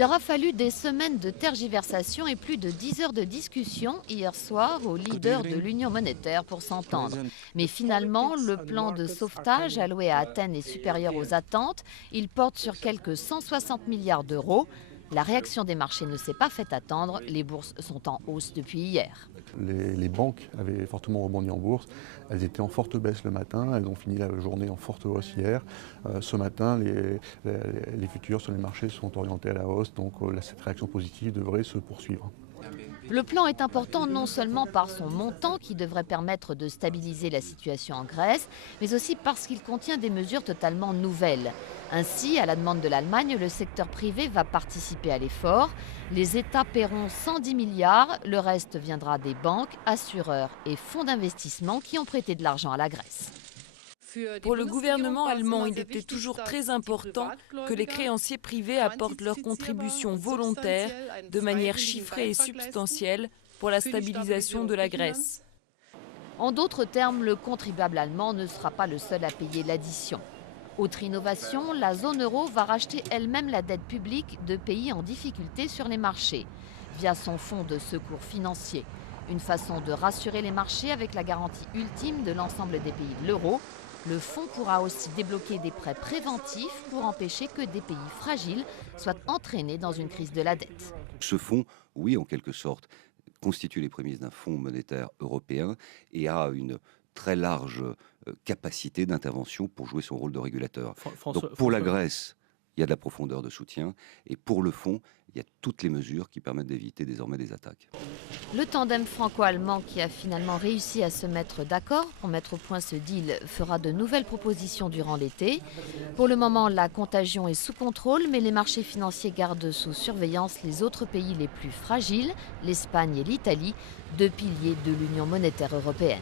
Il aura fallu des semaines de tergiversation et plus de 10 heures de discussion hier soir aux leaders de l'Union monétaire pour s'entendre. Mais finalement, le plan de sauvetage alloué à Athènes est supérieur aux attentes. Il porte sur quelques 160 milliards d'euros. La réaction des marchés ne s'est pas fait attendre. Les bourses sont en hausse depuis hier. Les banques avaient fortement rebondi en bourse. Elles étaient en forte baisse le matin. Elles ont fini la journée en forte hausse hier. Ce matin, les futurs sur les marchés sont orientés à la hausse. Donc cette réaction positive devrait se poursuivre. Le plan est important non seulement par son montant qui devrait permettre de stabiliser la situation en Grèce, mais aussi parce qu'il contient des mesures totalement nouvelles. Ainsi, à la demande de l'Allemagne, le secteur privé va participer à l'effort. Les États paieront 110 milliards, le reste viendra des banques, assureurs et fonds d'investissement qui ont prêté de l'argent à la Grèce. Pour le gouvernement allemand, il était toujours très important que les créanciers privés apportent leur contribution volontaire de manière chiffrée et substantielle pour la stabilisation de la Grèce. En d'autres termes, le contribuable allemand ne sera pas le seul à payer l'addition. Autre innovation, la zone euro va racheter elle-même la dette publique de pays en difficulté sur les marchés, via son fonds de secours financier. Une façon de rassurer les marchés avec la garantie ultime de l'ensemble des pays de l'euro. Le fonds pourra aussi débloquer des prêts préventifs pour empêcher que des pays fragiles soient entraînés dans une crise de la dette. Ce fonds, oui, en quelque sorte, constitue les prémices d'un fonds monétaire européen et a une très large capacité d'intervention pour jouer son rôle de régulateur. Donc pour la Grèce, il y a de la profondeur de soutien et pour le fonds, il y a toutes les mesures qui permettent d'éviter désormais des attaques. Le tandem franco-allemand qui a finalement réussi à se mettre d'accord pour mettre au point ce deal fera de nouvelles propositions durant l'été. Pour le moment, la contagion est sous contrôle, mais les marchés financiers gardent sous surveillance les autres pays les plus fragiles, l'Espagne et l'Italie, deux piliers de l'Union monétaire européenne.